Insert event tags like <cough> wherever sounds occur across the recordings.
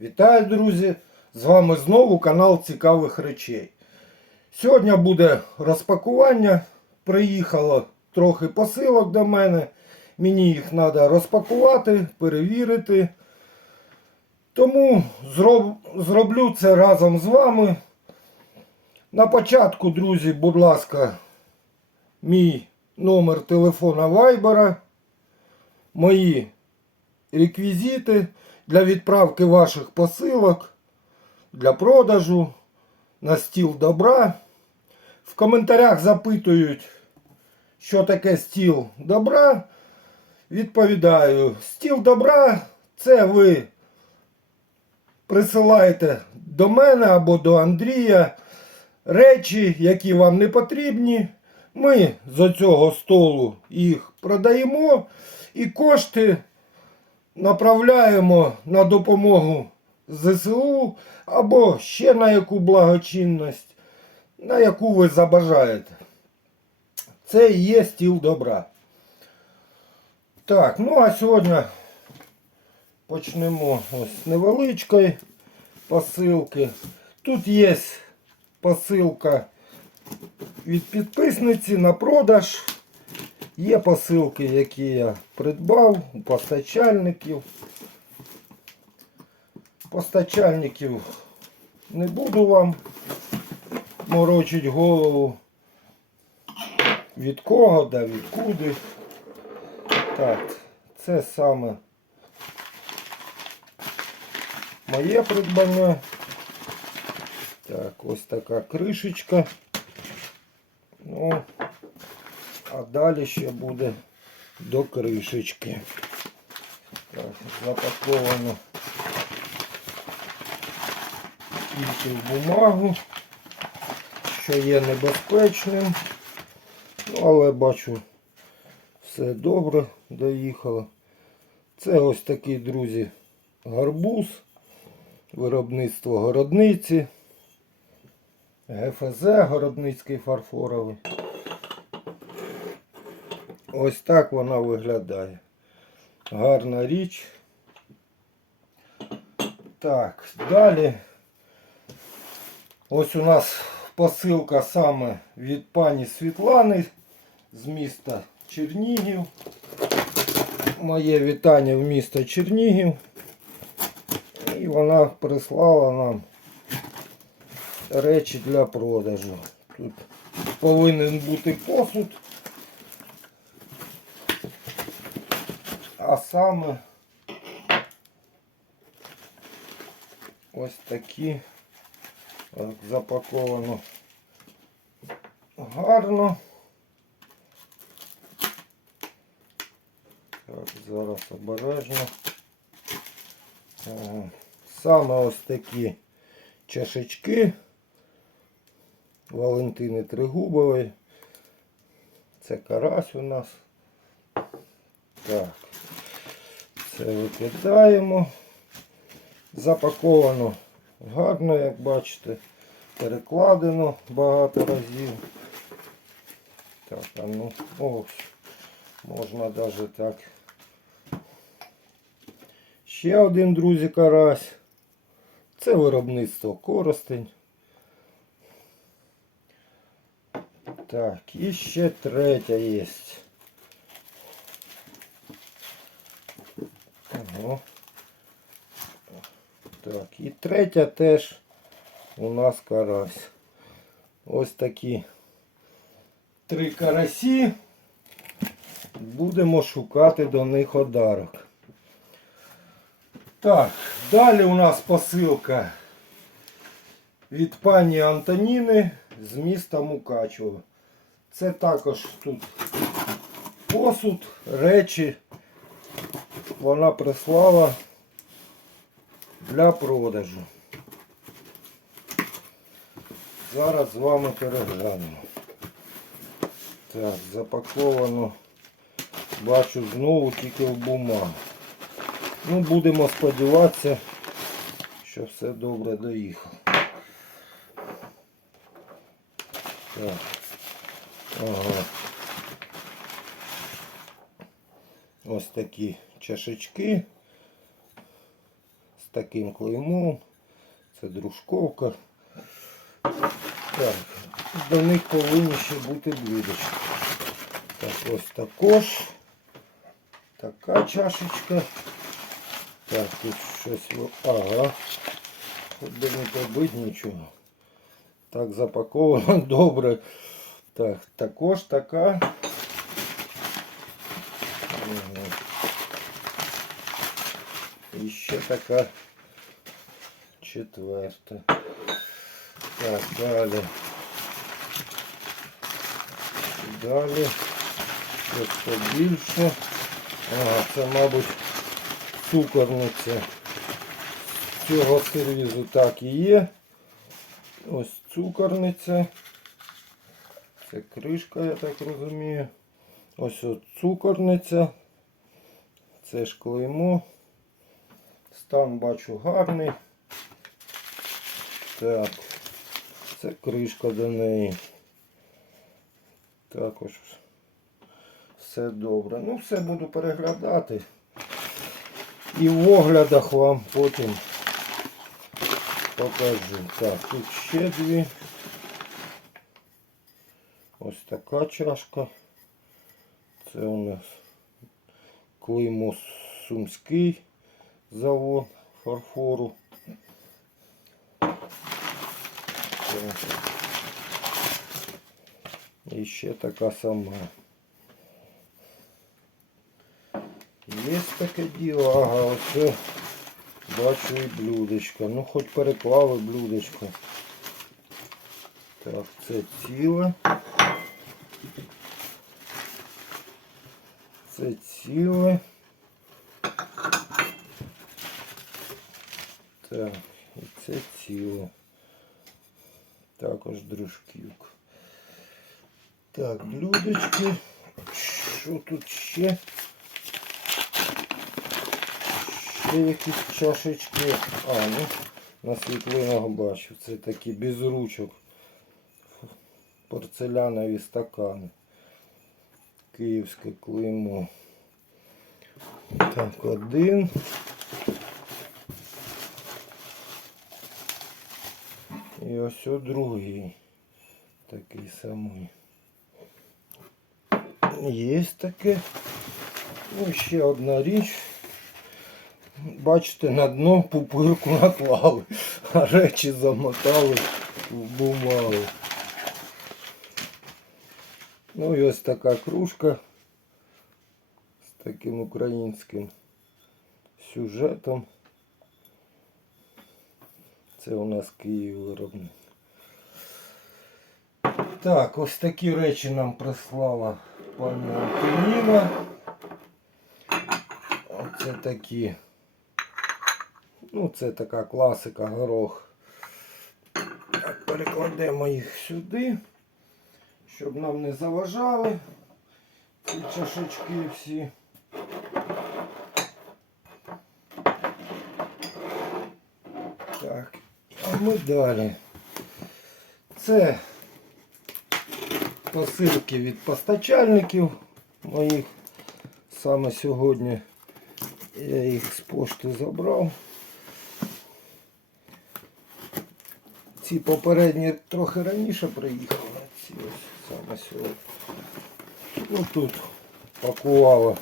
Вітаю, друзі! З вами знову канал Цікавих речей. Сьогодні буде розпакування. Приїхало трохи посилок до мене. Мені їх треба розпакувати, перевірити. Тому зроб... зроблю це разом з вами. На початку, друзі, будь ласка, мій номер телефона Вайбера, мої реквізити для відправки ваших посилок, для продажу, на стіл добра. В коментарях запитують, що таке стіл добра. Відповідаю, стіл добра це ви присилаєте до мене або до Андрія речі, які вам не потрібні. Ми з цього столу їх продаємо і кошти направляємо на допомогу ЗСУ або ще на яку благочинність, на яку ви забажаєте. Це і є стіл добра. Так, ну а сьогодні почнемо ось з невеличкої посилки. Тут є посилка від підписниці на продаж. Є посилки, які я придбав у постачальників. Постачальників не буду вам морочити голову. Від кого, да відкуди. Так, це саме моє придбання. Так, ось така кришечка. Ну, а далі ще буде до кришечки. Так, запаковано тільки в бумагу, що є небезпечним. Але бачу, все добре доїхало. Це ось такий, друзі, гарбуз, виробництво городниці, ГФЗ, городницький фарфоровий. Ось так вона виглядає. Гарна річ. Так, далі. Ось у нас посилка саме від пані Світлани з міста Чернігів. Моє вітання в місто Чернігів. І вона прислала нам речі для продажу. Тут повинен бути посуд. А саме ось такі запаковано гарно. Так, зараз обережно. Саме ось такі чашечки Валентини Тригубової. Це карась у нас. Так. Це викидаємо. Запаковано гарно, як бачите. Перекладено багато разів. Так, а ну, ось. Можна навіть так. Ще один, друзі, карась. Це виробництво коростень. Так, і ще третя є. Ого. Так, і третя теж у нас карась. Ось такі три карасі. Будемо шукати до них одарок. Так, далі у нас посилка від пані Антоніни з міста Мукачево. Це також тут посуд, речі. Вона прислала для продажу. Зараз з вами переглянемо. Так, запаковано, бачу знову тільки в бумагу. Ну, будемо сподіватися, що все добре доїхало. Так. Ага. Ось такі чашечки таким клеймом. Це дружковка. Так, до них повинні ще бути блюдечки. Так, ось також. Така чашечка. Так, тут щось. Ага. Тут не побить нічого. Так запаковано <laughs> добре. Так, також така. І ще така четверта. Так, далі. Далі. Ось побільше. Ага, це, мабуть, цукорниця. Цього сервізу так і є. Ось цукорниця. Це кришка, я так розумію. Ось от цукорниця. Це ж клеймо. Стан бачу гарний. Так. Це кришка до неї. Також все добре. Ну, все буду переглядати. І в оглядах вам потім покажу. Так, тут ще дві. Ось така чашка. Це у нас клеймо Сумський завод фарфору. І ще така сама. Є таке діло, ага, оце бачу і блюдечко. Ну хоч переклали блюдечко. Так, це ціле. Це ціле. Так, і це ціле. Також дружківка. Так, блюдечки. Що тут ще? Ще якісь чашечки. А, ну, на світлинах бачу. Це такі без ручок. Порцелянові стакани. Київське клеймо. Так, один. І ось о другий. Такий самий. Є таке. Ну, ще одна річ. Бачите, на дно пупирку наклали, а речі замотали в бумагу. Ну і ось така кружка з таким українським сюжетом. Це у нас Київ виробник. Так, ось такі речі нам прислала пані Антоніна. Оце такі. Ну, це така класика горох. Так, перекладемо їх сюди, щоб нам не заважали ці чашечки всі. Так, ми далі. Це посилки від постачальників моїх. Саме сьогодні я їх з пошти забрав. Ці попередні трохи раніше приїхали, ці ось саме сьогодні. Ну тут пакувала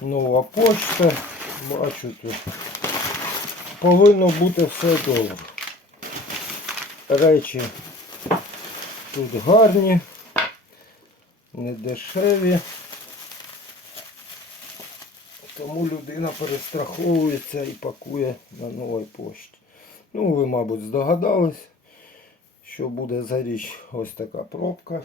нова почта. Бачу тут. Повинно бути все добре. Речі тут гарні, не дешеві. Тому людина перестраховується і пакує на новій пошті. Ну, ви, мабуть, здогадались, що буде за річ ось така пробка.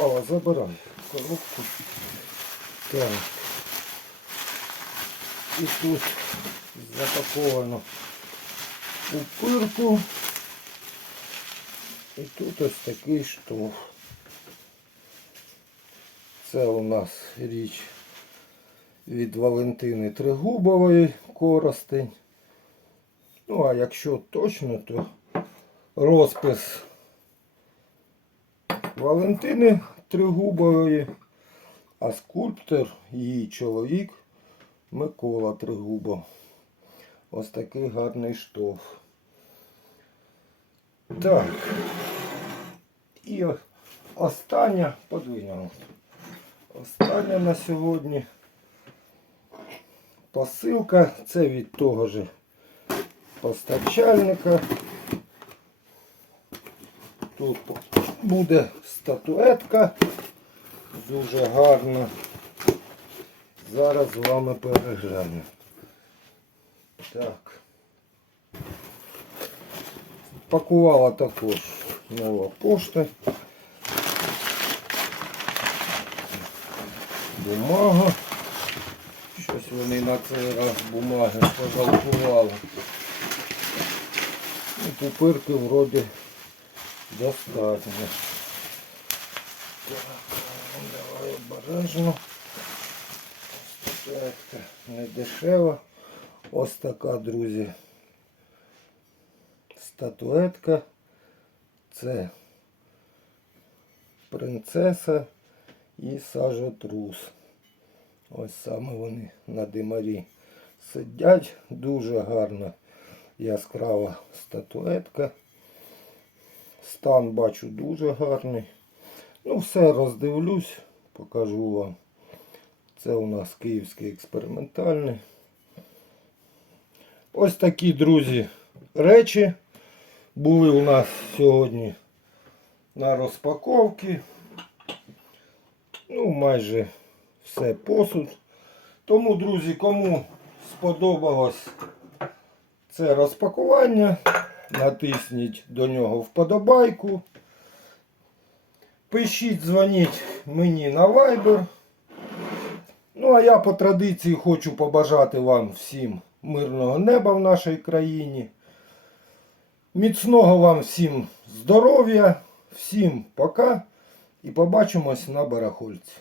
О, забирай коробку. Так. І тут запаковано у пирку. І тут ось такий штоф. Це у нас річ від Валентини Тригубової Коростень. Ну, а якщо точно, то розпис Валентини Тригубової, а скульптор її чоловік Микола Тригубов. Ось такий гарний штоф. Так. І остання, подвинемо. Остання на сьогодні посилка. Це від того же постачальника. Тут буде статуетка. Дуже гарна. Зараз з вами перегляну. Так. Пакувала також нова пошта. Бумага. Щось вони на цей раз бумаги пожалкували. Ну, пупирки вроді достатньо. Так, ну, давай обережно. Статуетка не дешева. Ось така, друзі. Статуетка. Це принцеса і сажотрус. Ось саме вони на димарі сидять. Дуже гарна яскрава статуетка. Стан бачу дуже гарний. Ну, все роздивлюсь, покажу вам. Це у нас київський експериментальний. Ось такі, друзі, речі були у нас сьогодні на розпаковці. Ну, майже все посуд. Тому, друзі, кому сподобалось це розпакування, натисніть до нього вподобайку. Пишіть, дзвоніть мені на Viber. Ну, а я по традиції хочу побажати вам всім мирного неба в нашій країні. Міцного вам всім здоров'я, всім пока і побачимось на барахольці.